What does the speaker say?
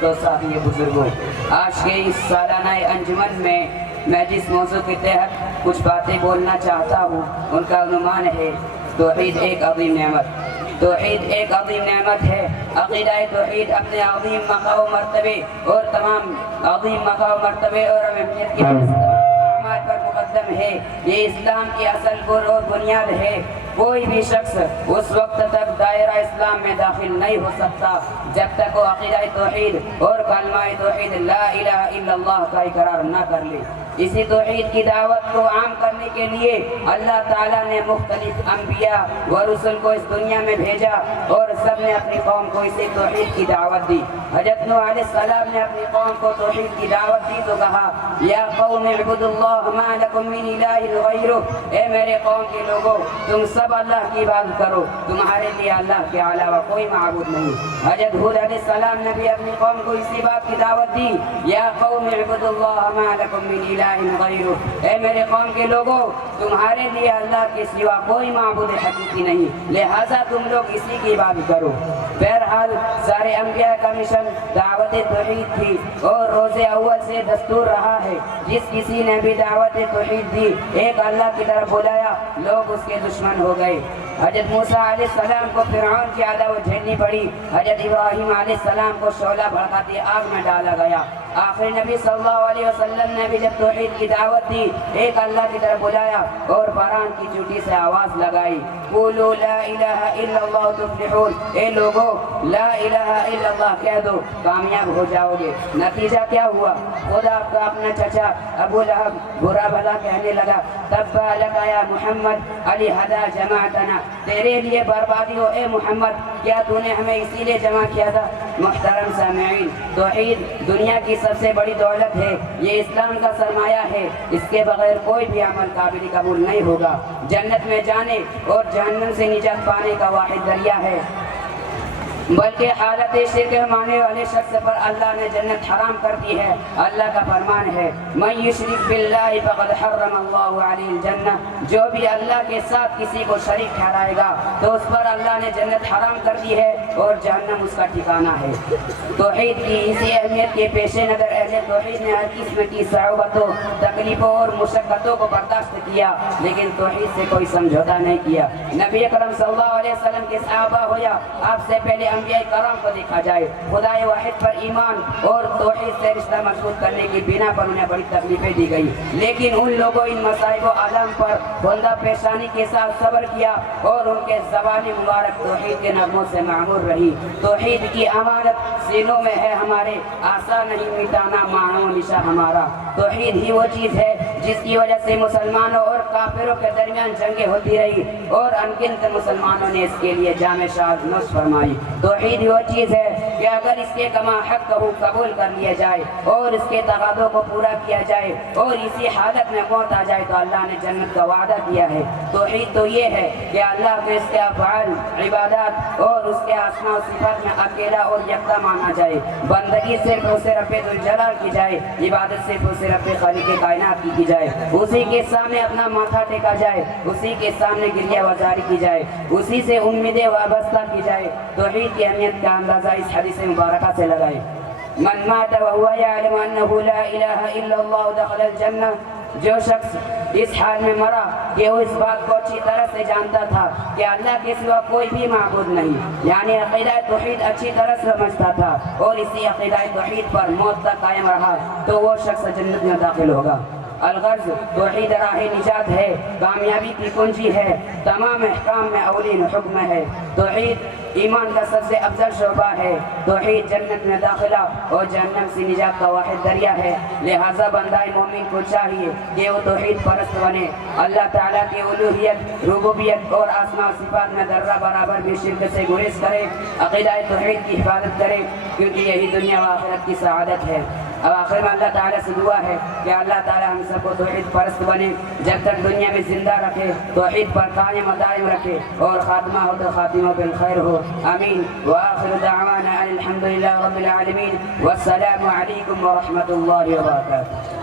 دوستوں، ساتھی بزرگوں، آج کے اس سالانہ انجمن میں جس موضوع کے تحت کچھ باتیں بولنا چاہتا ہوں ان کا عنوان ہے توحید ایک عظیم نعمت۔ توحید ایک عظیم نعمت ہے۔ عقیدہ توحید اپنے عظیم مقام و مرتبے اور تمام عظیم مقام و مرتبے اور اہمیت کی اعمال پر مقدم ہے۔ یہ اسلام کی اصل گر اور بنیاد ہے۔ کوئی بھی شخص اس وقت تک دائرہ اسلام میں داخل نہیں ہو سکتا جب تک وہ عقیدہ توحید اور کلمہ توحید لا الہ الا اللہ کا اقرار نہ کر لے۔ اسی توحید کی دعوت کو عام کرنے کے لیے اللہ تعالیٰ نے مختلف انبیاء و رسل کو اس دنیا میں بھیجا اور سب نے اپنی قوم کو اسی توحید کی دعوت دی۔ حضرت نوح علیہ السلام نے اپنی قوم کو توحید کی دعوت دی تو کہا یا قوم اعبدوا اللہ ما لکم من الہ غیرہ، اے میرے قوم کے لوگوں تم سب اللہ کی عبادت کرو، تمہارے لیے اللہ کے علاوہ کوئی معبود نہیں۔ حضرت ہود علیہ السلام نے بھی اپنی قوم کو اسی بات کی دعوت دی یا قوم اعبدوا اللہ ما لکم من الہ غیرہ، اے میرے قوم کے لوگوں تمہارے لیے اللہ کے سوا کوئی معبود حقیقی نہیں، لہذا تم لوگ اسی کی عبادت کرو۔ بہرحال سارے انبیاء کا مشن دعوت توحید تھی اور روز اول سے دستور رہا ہے جس کسی نے بھی دعوت توحید دی، ایک اللہ کی طرف بلایا، لوگ اس کے دشمن ہو گئے۔ حضرت موسیٰ علیہ السلام کو فرعون کی عداوت جھیلنی پڑی، حضرت ابراہیم علیہ السلام کو شعلہ بھڑکاتی آگ میں ڈالا گیا۔ آخر نبی صلی اللہ علیہ وسلم نے بھی جب توحید کی دعوت دی، ایک اللہ کی طرف بلایا اور باران کی چوٹی سے آواز لگائی قولوا لا الہ الا اللہ تفلحون، اے لوگو لا الہ الا اللہ کہہ دو کامیاب ہو جاؤ گے۔ نتیجہ کیا ہوا؟ خدا آپ کا اپنا چچا ابو لہب برا بھلا کہنے لگا تبا لک یا محمد علی ہدا جماعتنا، تیرے لیے بربادی ہو اے محمد، کیا تو نے ہمیں اسی لیے جمع کیا تھا؟ محترم سامعین، توحید دنیا کی سب سے بڑی دولت ہے، یہ اسلام کا سرمایہ ہے، اس کے بغیر کوئی بھی عمل قابل قبول نہیں ہوگا۔ جنت میں جانے اور جہنم سے نجات پانے کا واحد ذریعہ ہے، بلکہ حالت شرک ماننے والے شخص پر اللہ نے جنت حرام کر دی ہے۔ اللہ کا فرمان ہے من یشرک باللہ فقد حرم اللہ علیہ الجنہ، جو بھی اللہ کے ساتھ کسی کو شریک ٹھہرائے گا تو اس پر اللہ نے جنت حرام کر دی ہے اور جہنم اس کا ٹھکانہ ہے۔ توحید کی اسی اہمیت کے پیش نظر اہل توحید نے ہر قسم کی صعوبتوں، تکلیفوں اور مشقتوں کو برداشت کیا، لیکن توحید سے کوئی سمجھوتہ نہیں کیا۔ نبی اکرم صلی اللہ علیہ وسلم کے صحابہ ہو یا آپ سے پہلے انبیاء کرام کو دیکھا جائے، خدا واحد پر ایمان اور توحید سے رشتہ مضبوط کرنے کی بنا پر انہیں بڑی تکلیفیں دی گئی، لیکن ان لوگوں ان مصائب و آلام پر بندہ پیشانی کے ساتھ صبر کیا اور ان کے زبان مبارک توحید کے نغموں سے معمور رہی۔ توحید کی امانت سینوں میں ہے ہمارے، آسان نہیں مٹانا معنی و نشا ہمارا۔ توحید ہی وہ چیز ہے جس کی وجہ سے مسلمانوں اور کافروں کے درمیان جنگیں ہوتی رہی اور انگنت مسلمانوں نے اس کے لیے جامع شہادت نوش فرمائی۔ توحید وہ چیز ہے کہ اگر اس کے کما حق کو قبول کر لیا جائے اور اس کے تقاضوں کو پورا کیا جائے اور اسی حالت میں موت آ جائے تو اللہ نے جنت کا وعدہ دیا ہے۔ توحید تو یہ ہے کہ اللہ کو اس کے افعال، عبادات اور اس کے اسماء و صفات میں اکیلا اور یکتا مانا جائے، بندگی صرف اسے رب ذوالجلال کی جائے، عبادت صرف اسے رب خالق کائنات کی جائے، اسی کے سامنے اپنا ماتھا ٹیکا جائے، اسی کے سامنے گریہ وزاری کی جائے، اسی سے امیدیں وابستہ کی جائے۔ توحید کی اہمیت کا اندازہ اس حدیث مبارکہ سے لگائے من مات وهو يعلم انه لا اله الا الله دخل الجنہ، جو شخص اس حال میں مرا کہ وہ اس بات کو اچھی طرح سے جانتا تھا کہ اللہ کے سوا کوئی بھی معبود نہیں، یعنی عقیدہ توحید اچھی طرح سمجھتا تھا اور اسی عقیدہ توحید پر موت تک قائم رہا تو وہ شخص جنت میں داخل ہوگا۔ الغرض توحید راہ نجات ہے، کامیابی کی کنجی ہے، تمام احکام میں اولین حکم ہے۔ توحید ایمان کا سب سے افضل شعبہ ہے، توحید جنت میں داخلہ اور جہنم سے نجات کا واحد ذریعہ ہے، لہذا بندہ مومن کو چاہیے کہ وہ توحید پرست بنے، اللہ تعالیٰ کی الوہیت، ربوبیت اور اسماء و صفات میں ذرہ برابر بھی شرک سے گریز کرے، عقیدہ توحید کی حفاظت کرے، کیونکہ یہی دنیا و آخرت کی سعادت ہے۔ اب آخر میں اللہ تعالیٰ سے دعا ہے کہ اللہ تعالیٰ ہم سب کو توحید پرست بنے، جب تک دنیا میں زندہ رکھے، توحید پر قائم و دائم رکھے اور خاتمہ ہو تو خاتمہ بالخیر ہو، آمین۔ وآخر دعوانا ان الحمدللہ رب العالمین، والسلام علیکم ورحمۃ اللہ وبرکاتہ۔